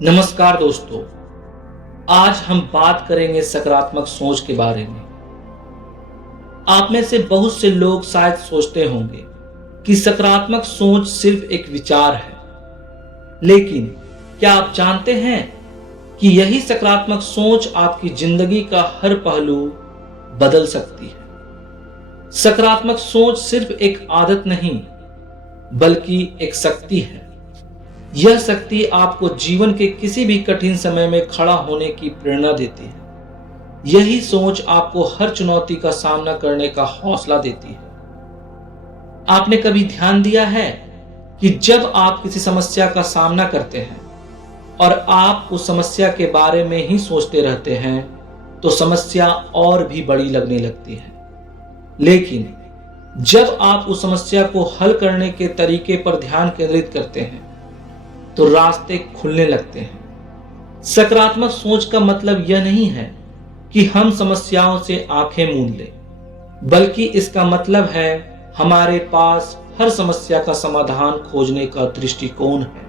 नमस्कार दोस्तों, आज हम बात करेंगे सकारात्मक सोच के बारे में। आप में से बहुत से लोग शायद सोचते होंगे कि सकारात्मक सोच सिर्फ एक विचार है, लेकिन क्या आप जानते हैं कि यही सकारात्मक सोच आपकी जिंदगी का हर पहलू बदल सकती है। सकारात्मक सोच सिर्फ एक आदत नहीं, बल्कि एक शक्ति है। यह शक्ति आपको जीवन के किसी भी कठिन समय में खड़ा होने की प्रेरणा देती है। यही सोच आपको हर चुनौती का सामना करने का हौसला देती है। आपने कभी ध्यान दिया है कि जब आप किसी समस्या का सामना करते हैं और आप उस समस्या के बारे में ही सोचते रहते हैं, तो समस्या और भी बड़ी लगने लगती है। लेकिन जब आप उस समस्या को हल करने के तरीके पर ध्यान केंद्रित करते हैं, तो रास्ते खुलने लगते हैं। सकारात्मक सोच का मतलब यह नहीं है कि हम समस्याओं से आंखें मूंद लें, बल्कि इसका मतलब है हमारे पास हर समस्या का समाधान खोजने का दृष्टिकोण है।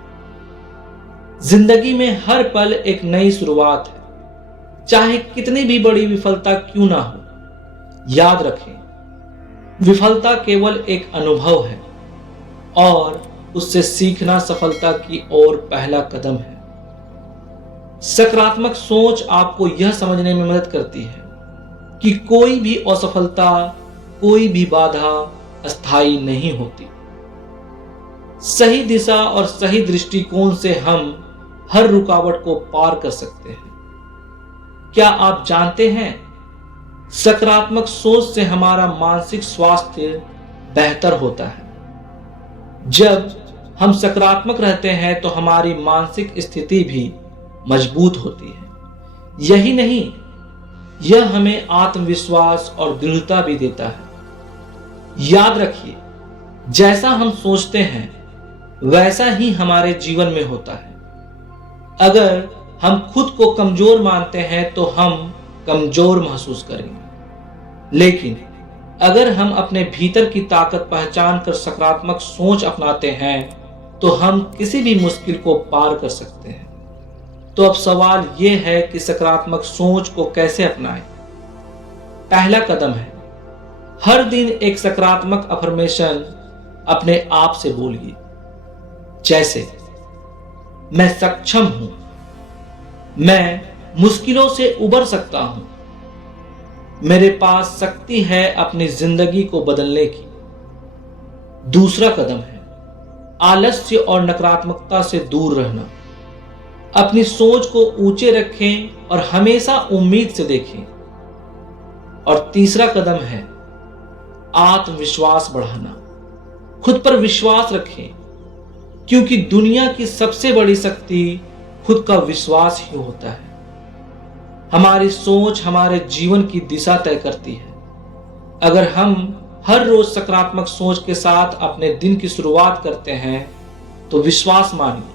जिंदगी में हर पल एक नई शुरुआत है, चाहे कितनी भी बड़ी विफलता क्यों ना हो। याद रखें, विफलता केवल एक अनुभव है और उससे सीखना सफलता की ओर पहला कदम है। सकारात्मक सोच आपको यह समझने में मदद करती है कि कोई भी असफलता, कोई भी बाधा अस्थायी नहीं होती। सही दिशा और सही दृष्टिकोण से हम हर रुकावट को पार कर सकते हैं। क्या आप जानते हैं, सकारात्मक सोच से हमारा मानसिक स्वास्थ्य बेहतर होता है। जब हम सकारात्मक रहते हैं तो हमारी मानसिक स्थिति भी मजबूत होती है। यही नहीं, यह हमें आत्मविश्वास और दृढ़ता भी देता है। याद रखिए, जैसा हम सोचते हैं वैसा ही हमारे जीवन में होता है। अगर हम खुद को कमजोर मानते हैं तो हम कमजोर महसूस करेंगे, लेकिन अगर हम अपने भीतर की ताकत पहचान कर सकारात्मक सोच अपनाते हैं तो हम किसी भी मुश्किल को पार कर सकते हैं। तो अब सवाल यह है कि सकारात्मक सोच को कैसे अपनाएं। पहला कदम है, हर दिन एक सकारात्मक अफर्मेशन अपने आप से बोलिए। जैसे, मैं सक्षम हूं, मैं मुश्किलों से उबर सकता हूं, मेरे पास शक्ति है अपनी जिंदगी को बदलने की। दूसरा कदम है, आलस्य और नकारात्मकता से दूर रहना। अपनी सोच को ऊंचे रखें और हमेशा उम्मीद से देखें। और तीसरा कदम है, आत्मविश्वास बढ़ाना। खुद पर विश्वास रखें, क्योंकि दुनिया की सबसे बड़ी शक्ति खुद का विश्वास ही होता है। हमारी सोच हमारे जीवन की दिशा तय करती है। अगर हम हर रोज सकारात्मक सोच के साथ अपने दिन की शुरुआत करते हैं, तो विश्वास मानिए,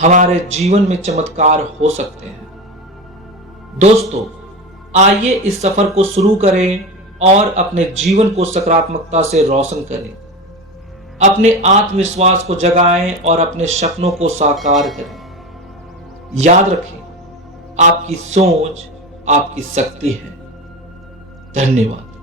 हमारे जीवन में चमत्कार हो सकते हैं। दोस्तों, आइए इस सफर को शुरू करें और अपने जीवन को सकारात्मकता से रोशन करें। अपने आत्मविश्वास को जगाएं और अपने सपनों को साकार करें। याद रखें, आपकी सोच आपकी शक्ति है। धन्यवाद।